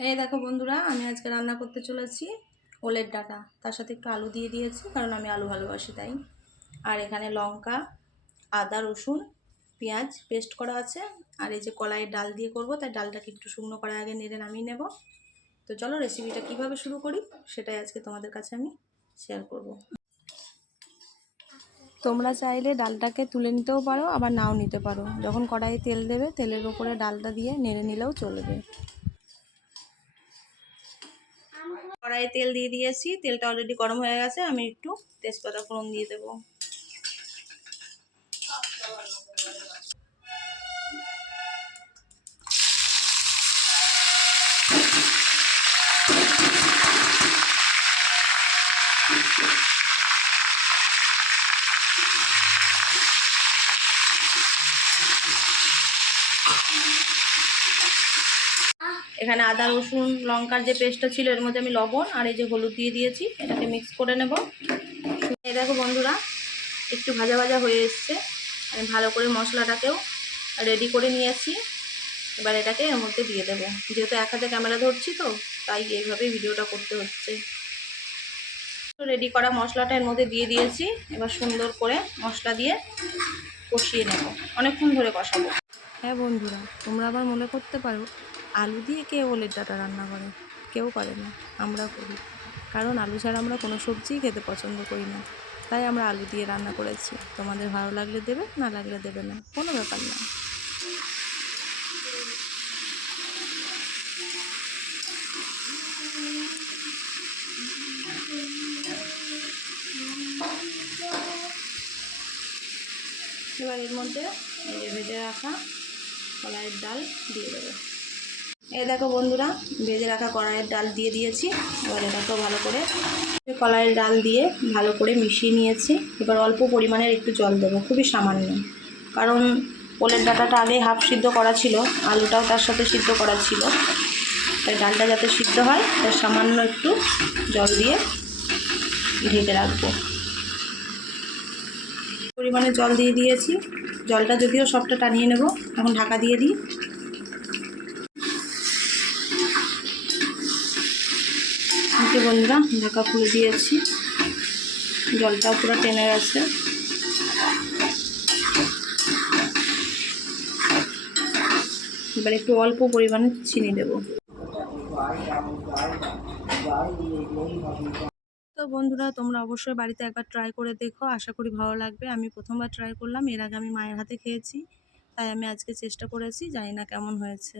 এই দেখো বন্ধুরা, আমি আজকে রান্না করতে চলেছি ওলের ডাঁটা। তার সাথে একটু আলু দিয়ে দিয়েছি, কারণ আমি আলু ভালোবাসি তাই। আর এখানে লঙ্কা, আদা, রসুন, পেঁয়াজ পেস্ট করা আছে। আর এই যে কলাইয়ের ডাল দিয়ে করব, তাই ডালটাকে একটু শুকনো করার আগে নেড়ে নামিয়ে নেব। তো চলো রেসিপিটা কিভাবে শুরু করি সেটাই আজকে তোমাদের কাছে আমি শেয়ার করব। তোমরা চাইলে ডালটাকে তুলে নিতেও পারো, আবার নাও নিতে পারো। যখন কড়াইয়ে তেল দেবে, তেলের ওপরে ডালটা দিয়ে নেড়ে নিলেও চলবে। কড়াইয়ে তেল দিয়ে দিয়েছি, তেলটা অলরেডি গরম হয়ে গেছে। আমি একটু তেজপাতা ফোড়ন দিয়ে দেবো। এখানে আদা, রসুন, লঙ্কার যে পেস্টটা ছিল এর মধ্যে আমি লবণ আর এই যে হলুদ দিয়ে দিয়েছি। এটাকে মিক্স করে নেব। এই দেখো বন্ধুরা, একটু ভাজা ভাজা হয়ে এসছে। আমি ভালো করে মশলাটাকেও রেডি করে নিয়েছি। এবার এটাকে এর মধ্যে দিয়ে দেবো। যেহেতু এক হাতে ক্যামেরা ধরছি, তো তাই এইভাবেই ভিডিওটা করতে হচ্ছে। রেডি করা মশলাটা এর মধ্যে দিয়ে দিয়েছি। এবার সুন্দর করে মশলা দিয়ে কষিয়ে নেব, অনেকক্ষণ ধরে কষাবো। হ্যাঁ বন্ধুরা, তোমরা আবার মনে করতে পারো আলু দিয়ে কে ওলের ডাঁটা রান্না করে। কেউ করে না, আমরা করি। কারণ আলু ছাড়া আমরা কোনো সবজিই খেতে পছন্দ করি না। তাই আমরা আলু দিয়ে রান্না করেছি। তোমাদের ভালো লাগলে দেবে, না লাগলে দেবে না, কোনো ব্যাপার না। এবার এর মধ্যে এই যে ভেজে রাখা কলাইয়ের ডাল দিয়ে দেবো। এই দেখো বন্ধুরা, ভেজে রাখা কলাইয়ের ডাল দিয়ে দিয়েছি। এবার এটাকেও ভালো করে কলাইয়ের ডাল দিয়ে ভালো করে মিশিয়ে নিয়েছি। এবার অল্প পরিমাণের একটু জল দেবো, খুবই সামান্য। কারণ ওলের ডাঁটাটা আগে হাফ সিদ্ধ করা ছিল, আলুটাও তার সাথে সিদ্ধ করা ছিল। তাই ডালটা যাতে সিদ্ধ হয়, তাই সামান্য একটু জল দিয়ে ঢেকে রাখবো। পরিমাণে জল দিয়ে দিয়েছি। জলটা যদিও সবটা টানিয়ে নেব। এখন ঢাকা দিয়ে দিই। বন্ধুরা, ঢাকা খুলে দিয়েছি। জলটাও পুরো টেনে গেছে। এবার একটু অল্প পরিমাণে চিনি দেব। তো বন্ধুরা, তোমরা অবশ্যই বাড়িতে একবার ট্রাই করে দেখো, আশা করি ভালো লাগবে। আমি প্রথমবার ট্রাই করলাম, এর আগে আমি মায়ের হাতে খেয়েছি, তাই আমি আজকে চেষ্টা করেছি, জানি না কেমন হয়েছে।